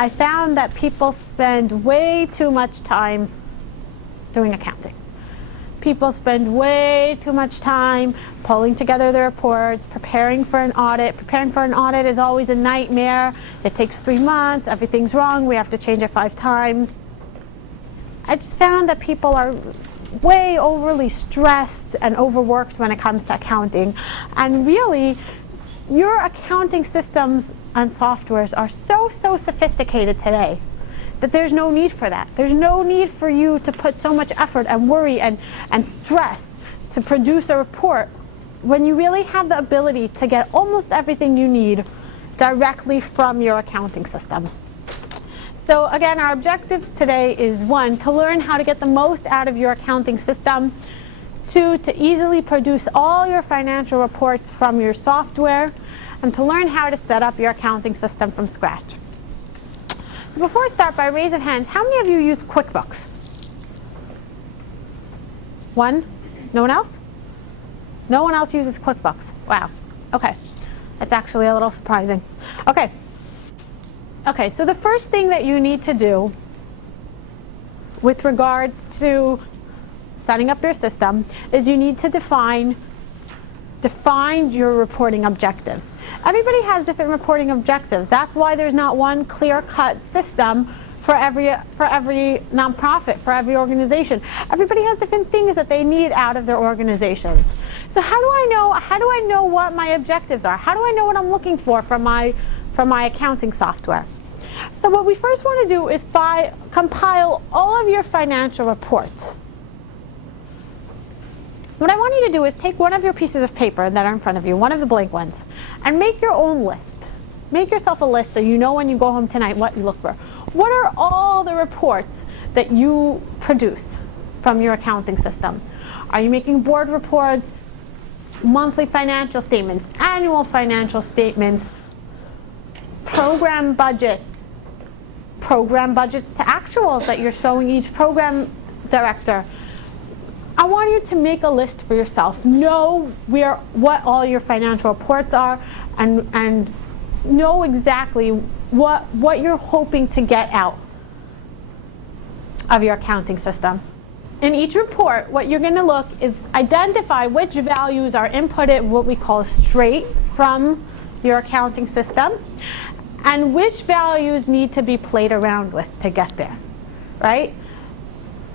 I found that people spend way too much time doing accounting. People spend way too much time pulling together their reports, preparing for an audit. Preparing for an audit is always a nightmare. It takes 3 months, everything's wrong, we have to change it 5 times. I just found that people are way overly stressed and overworked when it comes to accounting. And really, your accounting systems and softwares are so sophisticated today that there's no need for that. There's no need for you to put so much effort and worry and stress to produce a report when you really have the ability to get almost everything you need directly from your accounting system. So again, our objectives today is 1, to learn how to get the most out of your accounting system. 2, to easily produce all your financial reports from your software, and to learn how to set up your accounting system from scratch. So before I start, by raise of hands, how many of you use QuickBooks? 1? No one else? No one else uses QuickBooks. Wow. Okay. That's actually a little surprising. Okay. Okay, so the first thing that you need to do with regards to setting up your system is you need to define your reporting objectives. Everybody has different reporting objectives. That's why there's not one clear-cut system for every nonprofit, for every organization. Everybody has different things that they need out of their organizations. So how do I know what my objectives are? How do I know what I'm looking for from my accounting software? So what we first want to do is compile all of your financial reports. What I want you to do is take one of your pieces of paper that are in front of you, one of the blank ones, and make your own list. Make yourself a list so you know when you go home tonight what you look for. What are all the reports that you produce from your accounting system? Are you making board reports, monthly financial statements, annual financial statements, program budgets to actuals that you're showing each program director? I want you to make a list for yourself. Know what all your financial reports are, and know exactly what you're hoping to get out of your accounting system. In each report, what you're going to look is identify which values are inputted, what we call straight from your accounting system, and which values need to be played around with to get there, right?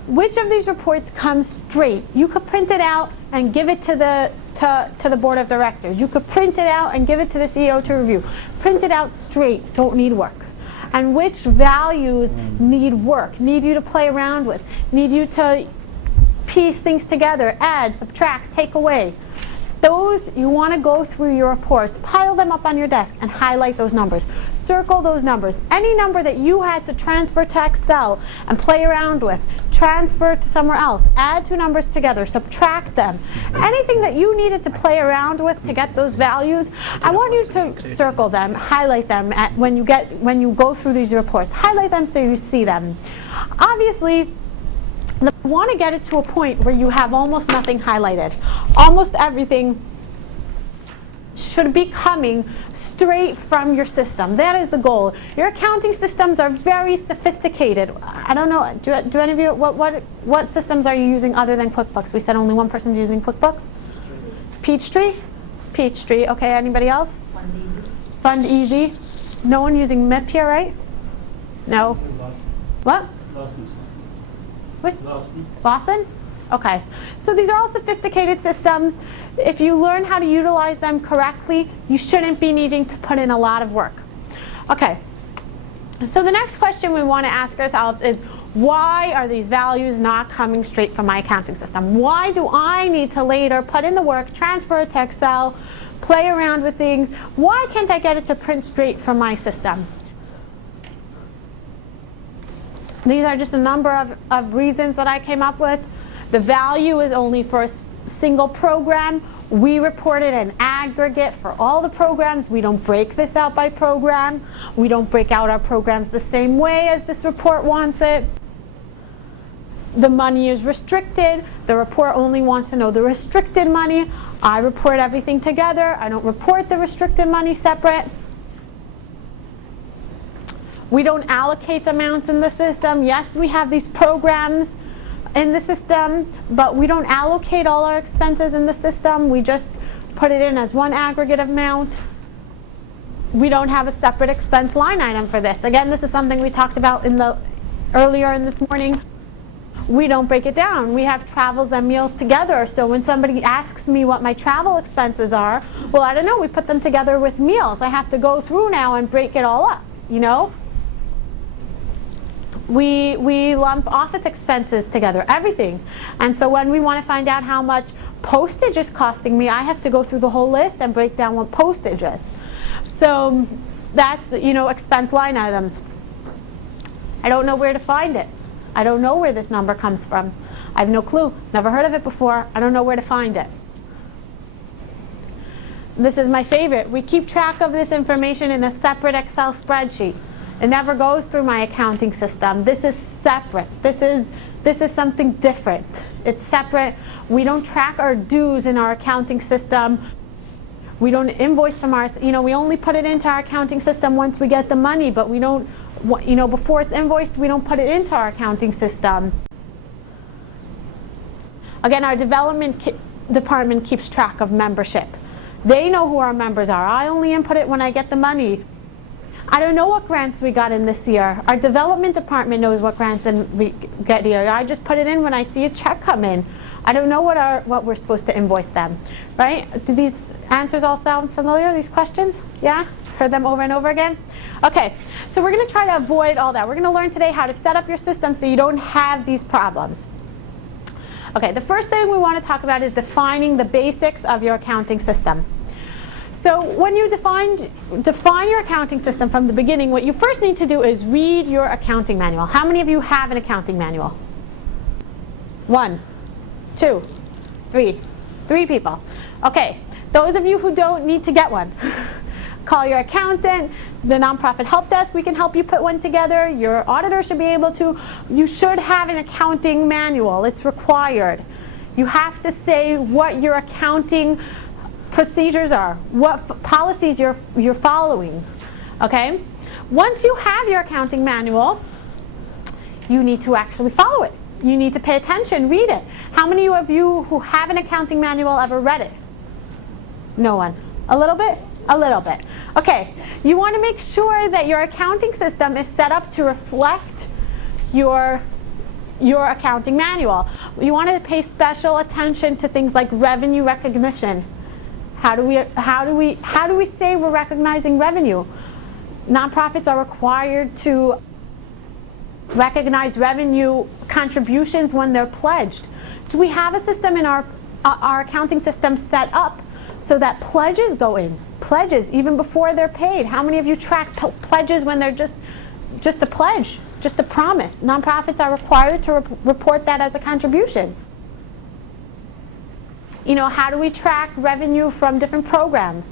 Which of these reports comes straight? You could print it out and give it to the board of directors. You could print it out and give it to the CEO to review. Print it out straight, don't need work. And which values need work, need you to play around with, need you to piece things together, add, subtract, take away. Those, you want to go through your reports, pile them up on your desk, and highlight those numbers. Circle those numbers. Any number that you had to transfer to Excel and play around with, transfer to somewhere else. Add 2 numbers together, subtract them. Anything that you needed to play around with to get those values, I want you to circle them, highlight them when you go through these reports. Highlight them so you see them. Obviously, you want to get it to a point where you have almost nothing highlighted. Almost everything should be coming straight from your system. That is the goal. Your accounting systems are very sophisticated. I don't know, do any of you, what systems are you using other than QuickBooks? We said only one person's using QuickBooks? Peachtree? Peachtree, okay, anybody else? Fund Easy. No one using MIP here, right? No? What? Lawson? Okay. So these are all sophisticated systems. If you learn how to utilize them correctly, you shouldn't be needing to put in a lot of work. Okay. So the next question we want to ask ourselves is, why are these values not coming straight from my accounting system? Why do I need to later put in the work, transfer it to Excel, play around with things? Why can't I get it to print straight from my system? These are just a number of reasons that I came up with. The value is only for a single program. We report it in aggregate for all the programs. We don't break this out by program. We don't break out our programs the same way as this report wants it. The money is restricted. The report only wants to know the restricted money. I report everything together. I don't report the restricted money separate. We don't allocate amounts in the system. Yes, we have these programs in the system, but we don't allocate all our expenses in the system. We just put it in as one aggregate amount. We don't have a separate expense line item for this. Again, this is something we talked about earlier in this morning. We don't break it down. We have travels and meals together. So when somebody asks me what my travel expenses are, well, I don't know, we put them together with meals. I have to go through now and break it all up, you know? We lump office expenses together, everything. And so when we want to find out how much postage is costing me, I have to go through the whole list and break down what postage is. So that's, you know, expense line items. I don't know where to find it. I don't know where this number comes from. I have no clue. Never heard of it before. I don't know where to find it. This is my favorite. We keep track of this information in a separate Excel spreadsheet. It never goes through my accounting system. This is separate. This is something different. It's separate. We don't track our dues in our accounting system. We don't invoice from our, you know, we only put it into our accounting system once we get the money, but we don't, you know, before it's invoiced, we don't put it into our accounting system. Again, our development department keeps track of membership. They know who our members are. I only input it when I get the money. I don't know what grants we got in this year. Our development department knows what grants we get here. I just put it in when I see a check come in. I don't know what we're supposed to invoice them, right? Do these answers all sound familiar, these questions? Yeah? Heard them over and over again? Okay, so we're going to try to avoid all that. We're going to learn today how to set up your system so you don't have these problems. Okay, the first thing we want to talk about is defining the basics of your accounting system. So when you define your accounting system from the beginning, what you first need to do is read your accounting manual. How many of you have an accounting manual? 1, 2, 3. 3 people. Okay, those of you who don't need to get one. Call your accountant, the nonprofit help desk, we can help you put one together. Your auditor should be able to. You should have an accounting manual. It's required. You have to say what your accounting procedures are, what policies you're following. Okay? Once you have your accounting manual, you need to actually follow it. You need to pay attention, read it. How many of you who have an accounting manual ever read it? No one. A little bit? A little bit. Okay, you want to make sure that your accounting system is set up to reflect your accounting manual. You want to pay special attention to things like revenue recognition. How do we say we're recognizing revenue? Nonprofits are required to recognize revenue contributions when they're pledged. Do we have a system in our accounting system set up so that pledges go in? Pledges even before they're paid. How many of you track pledges when they're just a pledge, just a promise? Nonprofits are required to report that as a contribution. You know, how do we track revenue from different programs?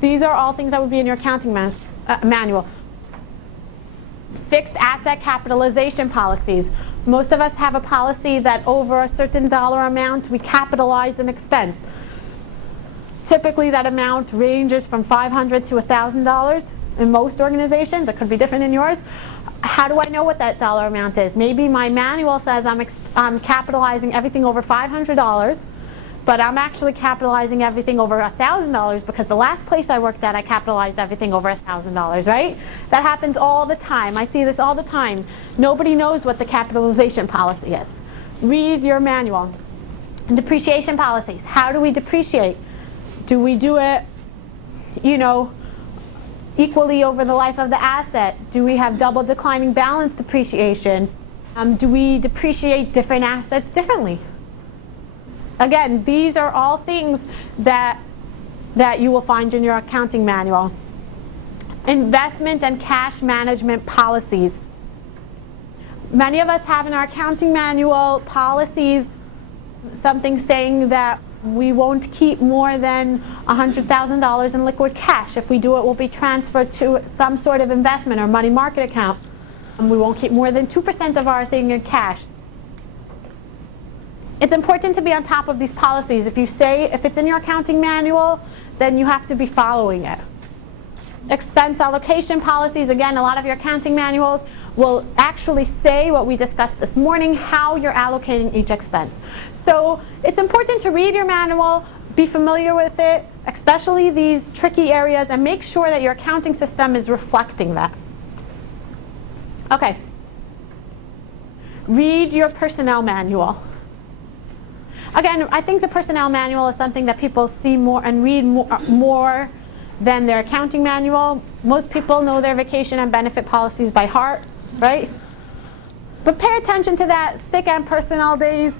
These are all things that would be in your accounting manual. Fixed asset capitalization policies. Most of us have a policy that over a certain dollar amount we capitalize an expense. Typically that amount ranges from $500 to $1,000 in most organizations. It could be different in yours. How do I know what that dollar amount is? Maybe my manual says I'm capitalizing everything over $500, but I'm actually capitalizing everything over $1,000 because the last place I worked at I capitalized everything over $1,000, right? That happens all the time. I see this all the time. Nobody knows what the capitalization policy is. Read your manual. And depreciation policies. How do we depreciate? Do we do it, you know, equally over the life of the asset? Do we have double declining balance depreciation? Do we depreciate different assets differently? Again, these are all things that you will find in your accounting manual. Investment and cash management policies. Many of us have in our accounting manual policies something saying that we won't keep more than $100,000 in liquid cash. If we do, it will be transferred to some sort of investment or money market account. And we won't keep more than 2% of our thing in cash. It's important to be on top of these policies. If it's in your accounting manual, then you have to be following it. expense allocation policies. Again, a lot of your accounting manuals will actually say what we discussed this morning, how you're allocating each expense. So it's important to read your manual, be familiar with it, especially these tricky areas, and make sure that your accounting system is reflecting that. Okay. Read your personnel manual. Again, I think the personnel manual is something that people see more and read more than their accounting manual. Most people know their vacation and benefit policies by heart, right? But pay attention to that, sick and personnel days.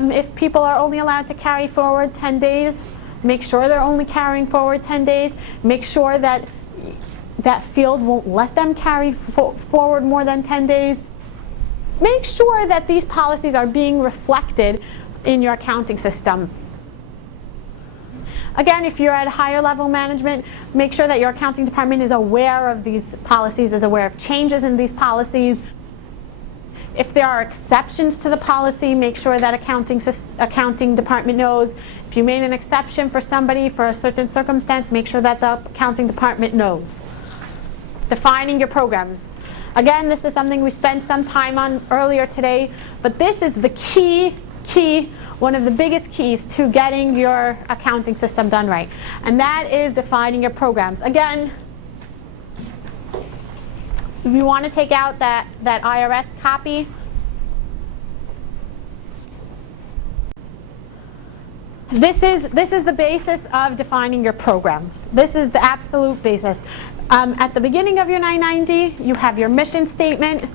If people are only allowed to carry forward 10 days, make sure they're only carrying forward 10 days. Make sure that that field won't let them carry forward more than 10 days. Make sure that these policies are being reflected in your accounting system. Again, if you're at higher level management, make sure that your accounting department is aware of these policies, is aware of changes in these policies. If there are exceptions to the policy, make sure that accounting department knows. If you made an exception for somebody for a certain circumstance, make sure that the accounting department knows. Defining your programs. Again, this is something we spent some time on earlier today, but this is the key, one of the biggest keys to getting your accounting system done right. And that is defining your programs. Again, if you want to take out that IRS copy, this is the basis of defining your programs. This is the absolute basis. At the beginning of your 990, you have your mission statement.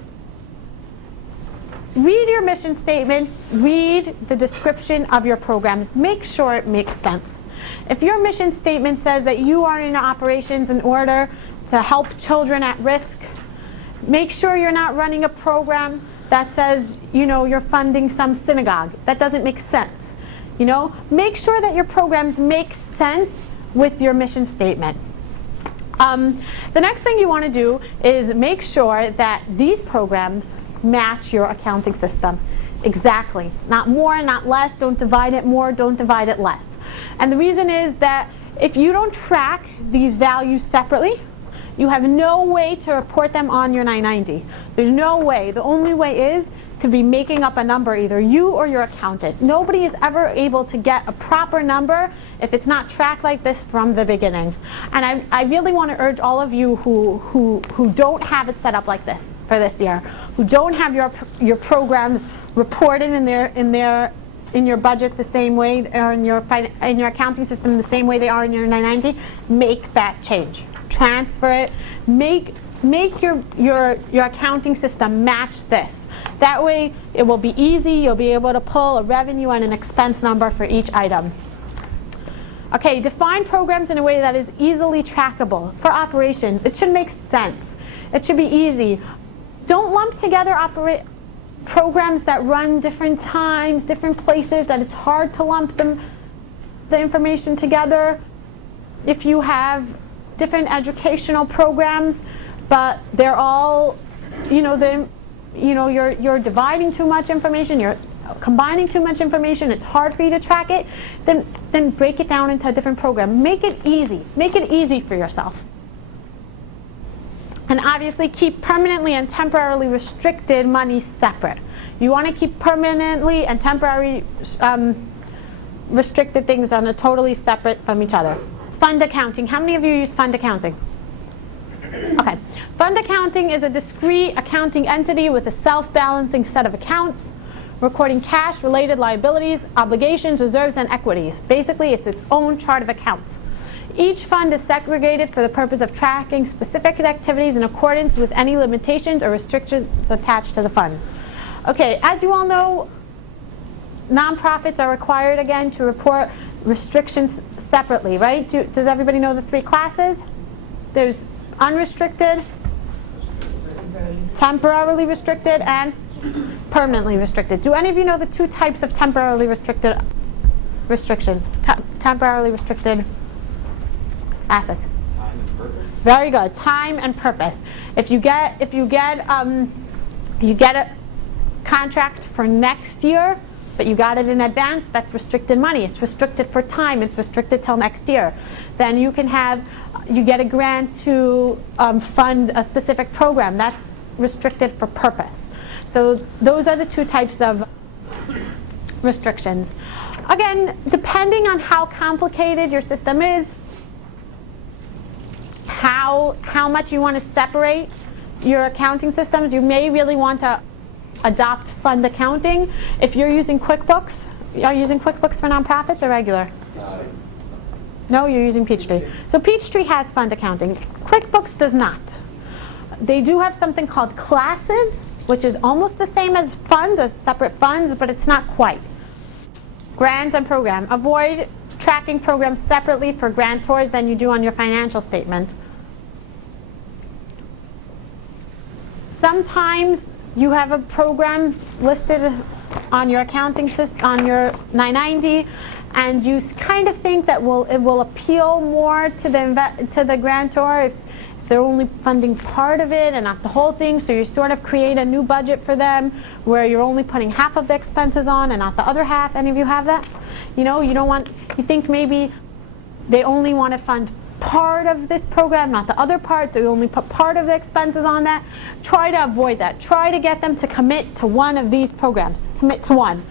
Read your mission statement, read the description of your programs. Make sure it makes sense. If your mission statement says that you are in operations in order to help children at risk, make sure you're not running a program that says, you're funding some synagogue. That doesn't make sense. Make sure that your programs make sense with your mission statement. The next thing you want to do is make sure that these programs match your accounting system exactly. Not more, not less. Don't divide it more, don't divide it less. And the reason is that if you don't track these values separately, you have no way to report them on your 990. There's no way. The only way is to be making up a number, either you or your accountant. Nobody is ever able to get a proper number if it's not tracked like this from the beginning. And I really want to urge all of you who don't have it set up like this for this year, who don't have your programs reported in your budget the same way, or in your accounting system the same way they are in your 990, make that change. Transfer it. Make your accounting system match this. That way it will be easy. You'll be able to pull a revenue and an expense number for each item. Okay, define programs in a way that is easily trackable. For operations, it should make sense. It should be easy. Don't lump together programs that run different times, different places, that it's hard to lump the information together. If you have different educational programs, but they're all, you're dividing too much information, you're combining too much information, it's hard for you to track it, then break it down into a different program. Make it easy. Make it easy for yourself. And obviously keep permanently and temporarily restricted money separate. You want to keep permanently and temporary restricted things on a totally separate from each other. Fund accounting. How many of you use fund accounting? Okay. Fund accounting is a discrete accounting entity with a self-balancing set of accounts, recording cash, related liabilities, obligations, reserves, and equities. Basically, it's its own chart of accounts. Each fund is segregated for the purpose of tracking specific activities in accordance with any limitations or restrictions attached to the fund. Okay, as you all know, nonprofits are required again to report restrictions separately, right? Does everybody know the three classes? There's unrestricted, temporarily restricted, and permanently restricted. Do any of you know the two types of temporarily restricted restrictions? Temporarily restricted assets. Time and purpose. Very good. Time and purpose. If you get a contract for next year, but you got it in advance, that's restricted money. It's restricted for time. It's restricted till next year. Then you get a grant to fund a specific program. That's restricted for purpose. So those are the two types of restrictions. Again, depending on how complicated your system is, how much you want to separate your accounting systems, you may really want to adopt fund accounting. If you're using QuickBooks, are you using QuickBooks for nonprofits or regular? No, you're using Peachtree. So Peachtree has fund accounting. QuickBooks does not. They do have something called classes, which is almost the same as funds, as separate funds, but it's not quite. Grants and program. Avoid tracking programs separately for grantors than you do on your financial statement. Sometimes you have a program listed on your accounting system, on your 990, and you kind of think that it will appeal more to the grantor if they're only funding part of it and not the whole thing. So you sort of create a new budget for them where you're only putting half of the expenses on and not the other half. Any of you have that? You know, you think maybe they only want to fund part of this program, not the other part, so you only put part of the expenses on that. Try to avoid that. Try to get them to commit to one of these programs. Commit to one.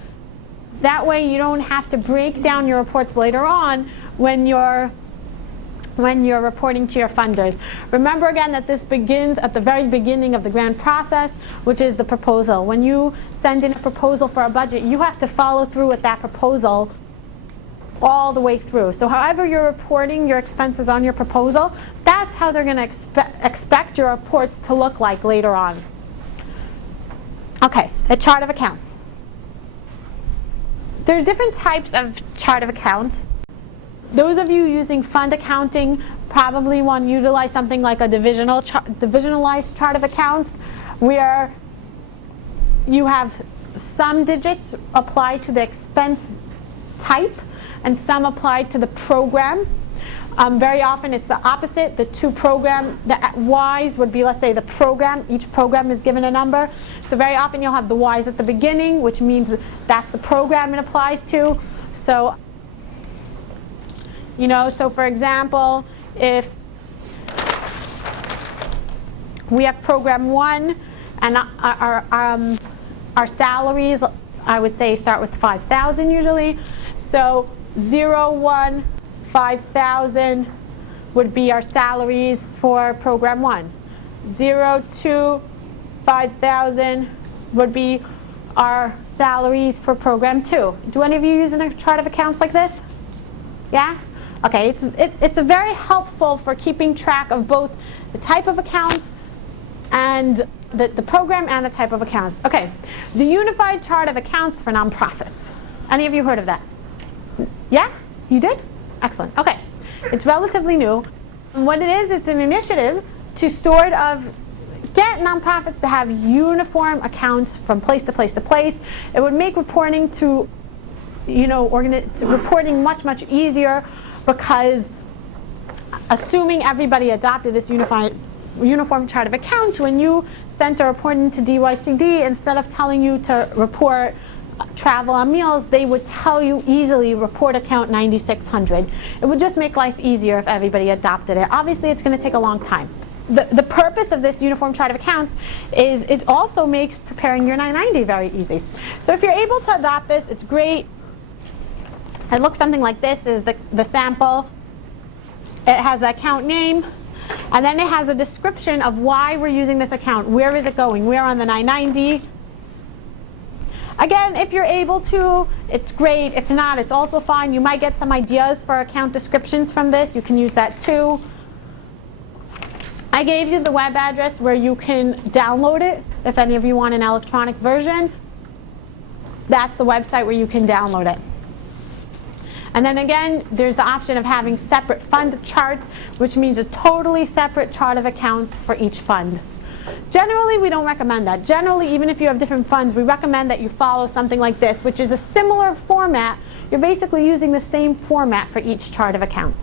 That way you don't have to break down your reports later on when you're reporting to your funders. Remember again that this begins at the very beginning of the grant process, which is the proposal. When you send in a proposal for a budget, you have to follow through with that proposal all the way through. So however you're reporting your expenses on your proposal, that's how they're going to expect your reports to look like later on. Okay, a chart of accounts. There are different types of chart of accounts. Those of you using fund accounting probably want to utilize something like a divisionalized chart of accounts, where you have some digits applied to the expense type and some applied to the program. Very often it's the opposite. The Y's would be, let's say, the program. Each program is given a number. So very often you'll have the Y's at the beginning, which means that's the program it applies to. So, so for example, if we have program 1 and our salaries, I would say, start with 5,000 usually. So 0, 1, 5,000 would be our salaries for program 1. 0, 2, 5,000 would be our salaries for program 2. Do any of you use a chart of accounts like this? Yeah? Okay, it's very helpful for keeping track of both the type of accounts and the program and the type of accounts. Okay, the unified chart of accounts for nonprofits. Any of you heard of that? Yeah? You did? Excellent. Okay. It's relatively new. And what it is, it's an initiative to sort of get nonprofits to have uniform accounts from place to place to place. It would make reporting reporting much, much easier, because assuming everybody adopted this uniform chart of accounts, when you sent a report into DYCD, instead of telling you to report travel and meals, they would tell you easily report account 9600. It would just make life easier if everybody adopted it. Obviously, it's going to take a long time. The purpose of this uniform chart of accounts is it also makes preparing your 990 very easy. So if you're able to adopt this, it's great. It looks something like this, is the sample. It has the account name, and then it has a description of why we're using this account. Where is it going? Where on the 990? Again, if you're able to, it's great. If not, it's also fine. You might get some ideas for account descriptions from this. You can use that too. I gave you the web address where you can download it. If any of you want an electronic version, that's the website where you can download it. And then again, there's the option of having separate fund charts, which means a totally separate chart of accounts for each fund. Generally, we don't recommend that. Generally, even if you have different funds, we recommend that you follow something like this, which is a similar format. You're basically using the same format for each chart of accounts.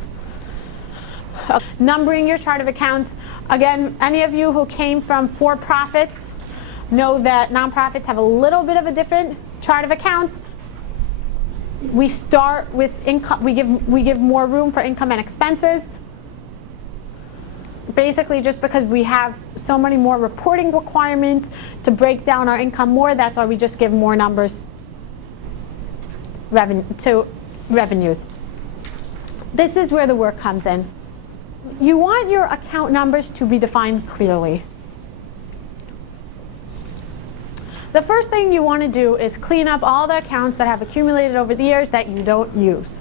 Numbering your chart of accounts. Again, any of you who came from for-profits know that nonprofits have a little bit of a different chart of accounts. We start with income. We give more room for income and expenses. Basically, just because we have so many more reporting requirements to break down our income more, that's why we just give more numbers to revenues. This is where the work comes in. You want your account numbers to be defined clearly. The first thing you want to do is clean up all the accounts that have accumulated over the years that you don't use.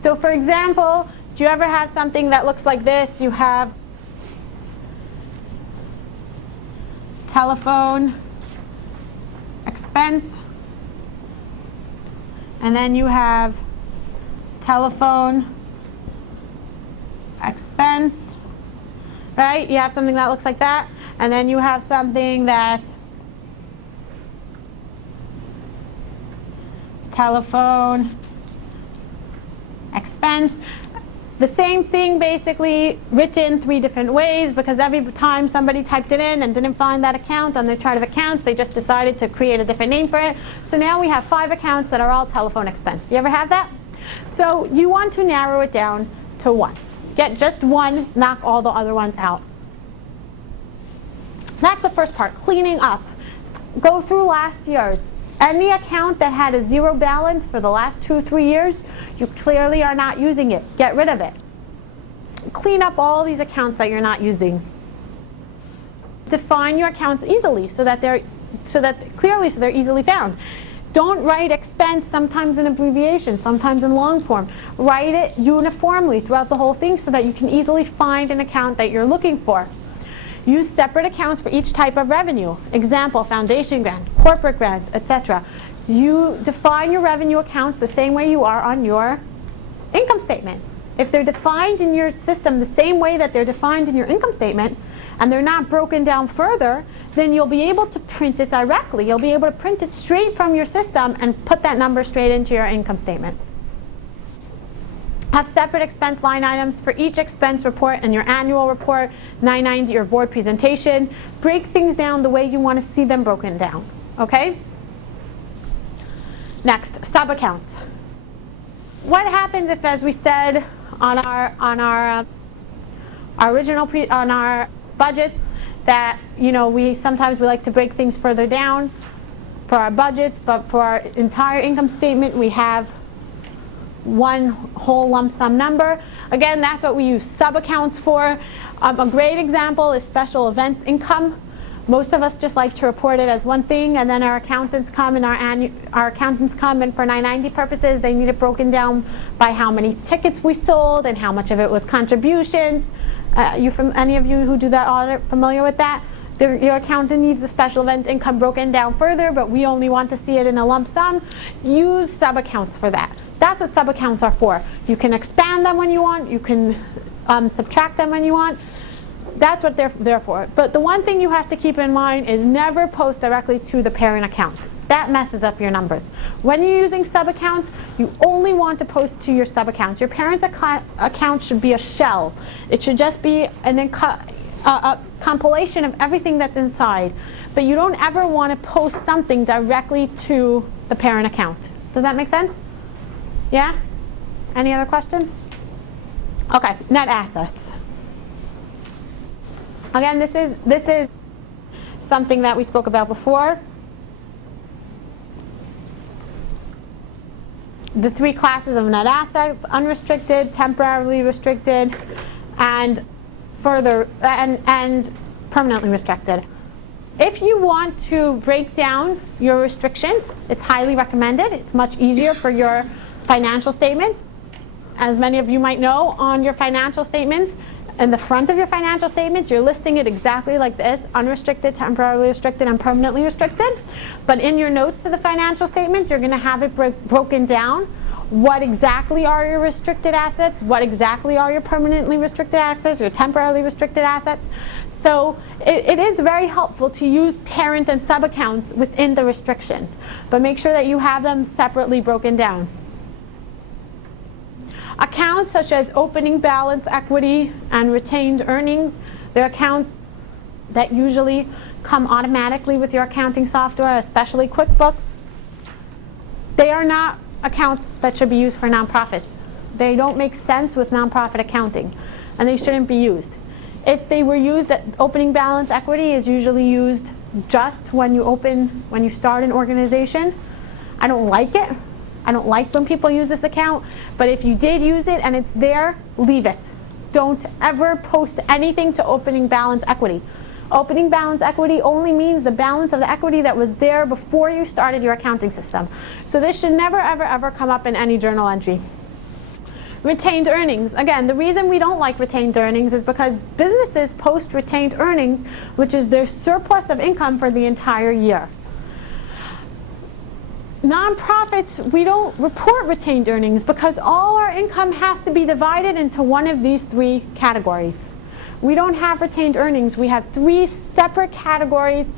So for example, do you ever have something that looks like this? You have telephone expense, and then you have telephone expense, right? You have something that looks like that, and then you have something that telephone expense. The same thing basically written 3 different ways, because every time somebody typed it in and didn't find that account on their chart of accounts, they just decided to create a different name for it. So now we have 5 accounts that are all telephone expense. You ever have that? So you want to narrow it down to 1. Get just 1, knock all the other ones out. That's the first part, cleaning up. Go through last year's. Any account that had a 0 balance for the last 2 or 3 years, you clearly are not using it. Get rid of it. Clean up all these accounts that you're not using. Define your accounts easily so that they're easily found. Don't write expense sometimes in abbreviation, sometimes in long form. Write it uniformly throughout the whole thing so that you can easily find an account that you're looking for. Use separate accounts for each type of revenue. Example, foundation grant, corporate grants, etc. You define your revenue accounts the same way you are on your income statement. If they're defined in your system the same way that they're defined in your income statement, and they're not broken down further, then you'll be able to print it directly. You'll be able to print it straight from your system and put that number straight into your income statement. Have separate expense line items for each expense report and your annual report, 990 or board presentation. Break things down the way you want to see them broken down, okay? Next, sub-accounts. What happens if, as we said on our budgets, that we sometimes like to break things further down for our budgets, but for our entire income statement we have one whole lump sum number. Again, that's what we use sub-accounts for. A great example is special events income. Most of us just like to report it as one thing, and then our accountants come and and for 990 purposes they need it broken down by how many tickets we sold and how much of it was contributions. Any of you who do that audit familiar with that? Your accountant needs the special event income broken down further, but we only want to see it in a lump sum. Use sub-accounts for that. That's what sub-accounts are for. You can expand them when you want. You can subtract them when you want. That's what they're there for. But the one thing you have to keep in mind is never post directly to the parent account. That messes up your numbers. When you're using sub-accounts, you only want to post to your sub-accounts. Your parent's account should be a shell. It should just be a compilation of everything that's inside. But you don't ever want to post something directly to the parent account. Does that make sense? Yeah? Any other questions? Okay, net assets. Again, this is something that we spoke about before. The 3 classes of net assets: unrestricted, temporarily restricted, and and permanently restricted. If you want to break down your restrictions, it's highly recommended. It's much easier for your financial statements. As many of you might know, on your financial statements, in the front of your financial statements, you're listing it exactly like this: unrestricted, temporarily restricted, and permanently restricted. But in your notes to the financial statements, you're going to have it broken down. What exactly are your restricted assets? What exactly are your permanently restricted assets, your temporarily restricted assets? So it is very helpful to use parent and sub-accounts within the restrictions, but make sure that you have them separately broken down. Accounts such as opening balance, equity, and retained earnings, they're accounts that usually come automatically with your accounting software, especially QuickBooks. They are not accounts that should be used for nonprofits. They don't make sense with nonprofit accounting, and they shouldn't be used. If they were used, that opening balance equity is usually used just when you start an organization. I don't like it. I don't like when people use this account, but if you did use it and it's there, leave it. Don't ever post anything to opening balance equity. Opening balance equity only means the balance of the equity that was there before you started your accounting system. So this should never, ever, ever come up in any journal entry. Retained earnings. Again, the reason we don't like retained earnings is because businesses post retained earnings, which is their surplus of income for the entire year. Nonprofits, we don't report retained earnings because all our income has to be divided into one of these three categories. We don't have retained earnings. We have three separate categories.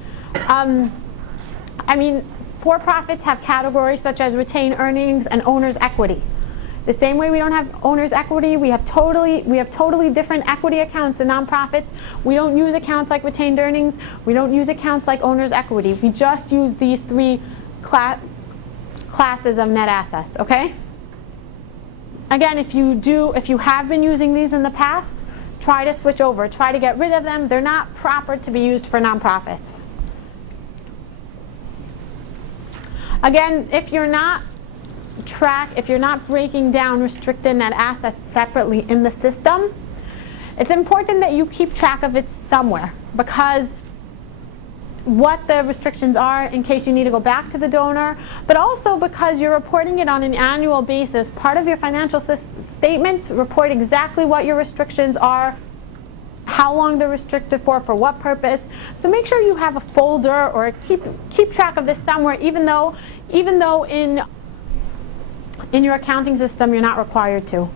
For-profits have categories such as retained earnings and owner's equity. The same way we don't have owner's equity, we have totally different equity accounts in nonprofits. We don't use accounts like retained earnings. We don't use accounts like owner's equity. We just use these three classes of net assets, okay? Again, if you have been using these in the past, try to switch over. Try to get rid of them. They're not proper to be used for nonprofits. Again, if you're not breaking down restricted net assets separately in the system, it's important that you keep track of it somewhere, because what the restrictions are in case you need to go back to the donor, but also because you're reporting it on an annual basis. Part of your financial statements report exactly what your restrictions are, how long they're restricted for what purpose. So make sure you have a folder or keep track of this somewhere, even though in your accounting system you're not required to.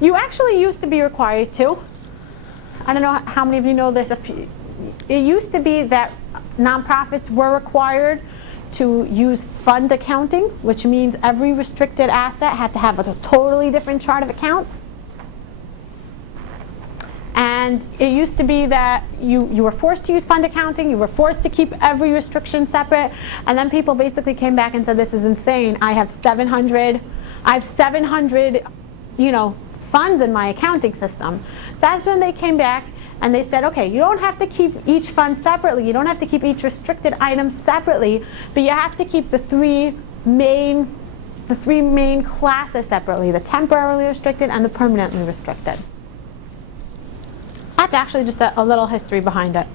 You actually used to be required to. I don't know how many of you know this. It used to be that nonprofits were required to use fund accounting, which means every restricted asset had to have a totally different chart of accounts. And it used to be that you were forced to use fund accounting, you were forced to keep every restriction separate, and then people basically came back and said, this is insane. I have 700 funds in my accounting system. So that's when they came back and they said, okay, you don't have to keep each fund separately, you don't have to keep each restricted item separately, but you have to keep the three main classes separately, the temporarily restricted and the permanently restricted. That's actually just a little history behind it.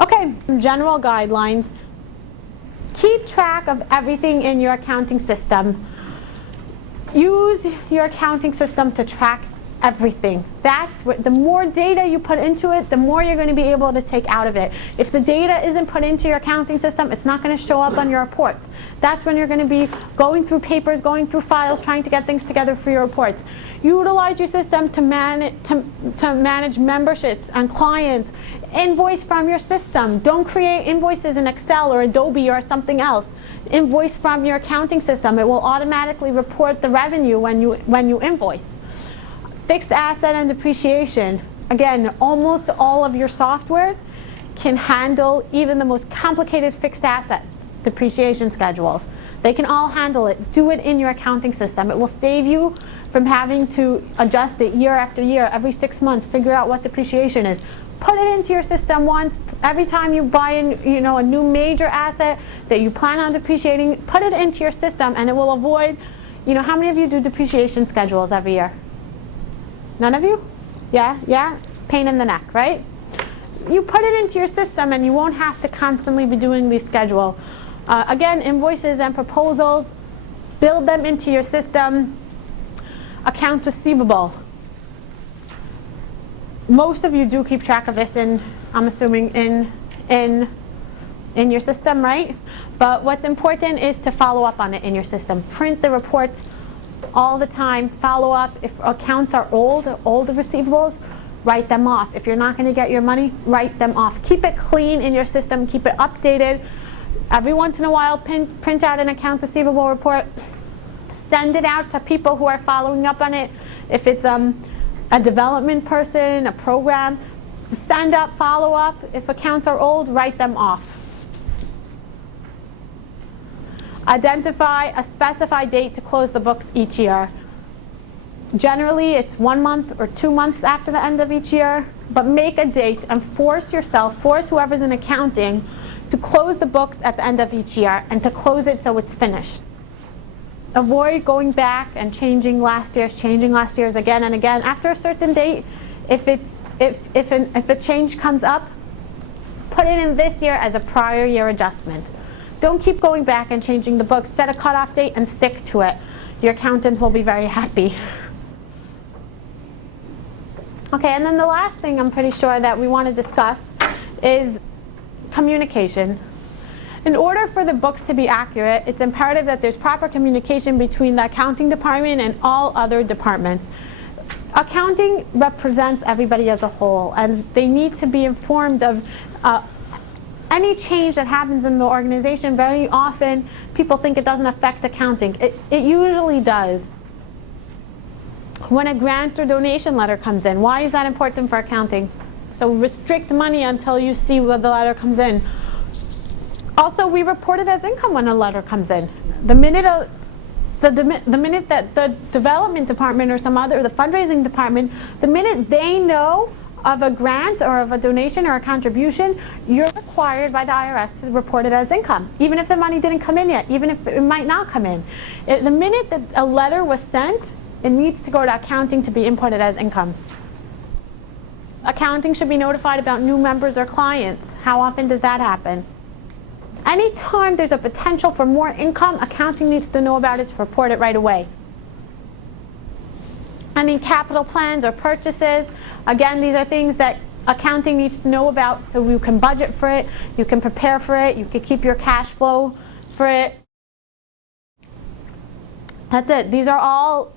Okay, general guidelines. Keep track of everything in your accounting system. Use your accounting system to track everything. That's what, the more data you put into it, the more you're going to be able to take out of it. If the data isn't put into your accounting system, it's not going to show up on your reports. That's when you're going to be going through papers, going through files, trying to get things together for your reports. Utilize your system to manage memberships and clients. Invoice from your system. Don't create invoices in Excel or Adobe or something else. Invoice from your accounting system. It will automatically report the revenue when you invoice. Fixed asset and depreciation. Again, almost all of your softwares can handle even the most complicated fixed asset depreciation schedules. They can all handle it. Do it in your accounting system. It will save you from having to adjust it year after year, every 6 months, figure out what depreciation is. Put it into your system once. Every time you buy a new major asset that you plan on depreciating, put it into your system and it will avoid, how many of you do depreciation schedules every year? None of you? Yeah? Pain in the neck, right? So you put it into your system and you won't have to constantly be doing these schedule. Again, invoices and proposals, build them into your system. Accounts receivable. Most of you do keep track of this I'm assuming in your system, right? But what's important is to follow up on it in your system. Print the reports all the time, follow up. If accounts are old receivables, write them off. If you're not going to get your money, write them off. Keep it clean in your system, keep it updated. Every once in a while, print out an accounts receivable report, send it out to people who are following up on it. If it's a development person, a program, send up, follow up. If accounts are old, write them off. Identify a specified date to close the books each year. Generally, it's 1 month or 2 months after the end of each year, but make a date and force whoever's in accounting to close the books at the end of each year and to close it so it's finished. Avoid going back and changing last year's again and again. After a certain date, if a change comes up, put it in this year as a prior year adjustment. Don't keep going back and changing the books. Set a cutoff date and stick to it. Your accountant will be very happy. Okay, and then the last thing I'm pretty sure that we want to discuss is communication. In order for the books to be accurate, it's imperative that there's proper communication between the accounting department and all other departments. Accounting represents everybody as a whole, and they need to be informed of any change that happens in the organization. Very often, people think it doesn't affect accounting. It usually does. When a grant or donation letter comes in, why is that important for accounting? So restrict money until you see where the letter comes in. Also, we report it as income when a letter comes in. The minute that the development department or the fundraising department, the minute they know of a grant or of a donation or a contribution, you're required by the IRS to report it as income, even if the money didn't come in yet, even if it might not come in. The minute that a letter was sent, it needs to go to accounting to be inputted as income. Accounting should be notified about new members or clients. How often does that happen? Anytime there's a potential for more income, accounting needs to know about it to report it right away. Any capital plans or purchases, again, these are things that accounting needs to know about so you can budget for it, you can prepare for it, you can keep your cash flow for it. That's it. These are all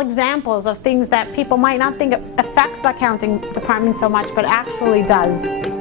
examples of things that people might not think affects the accounting department so much, but actually does.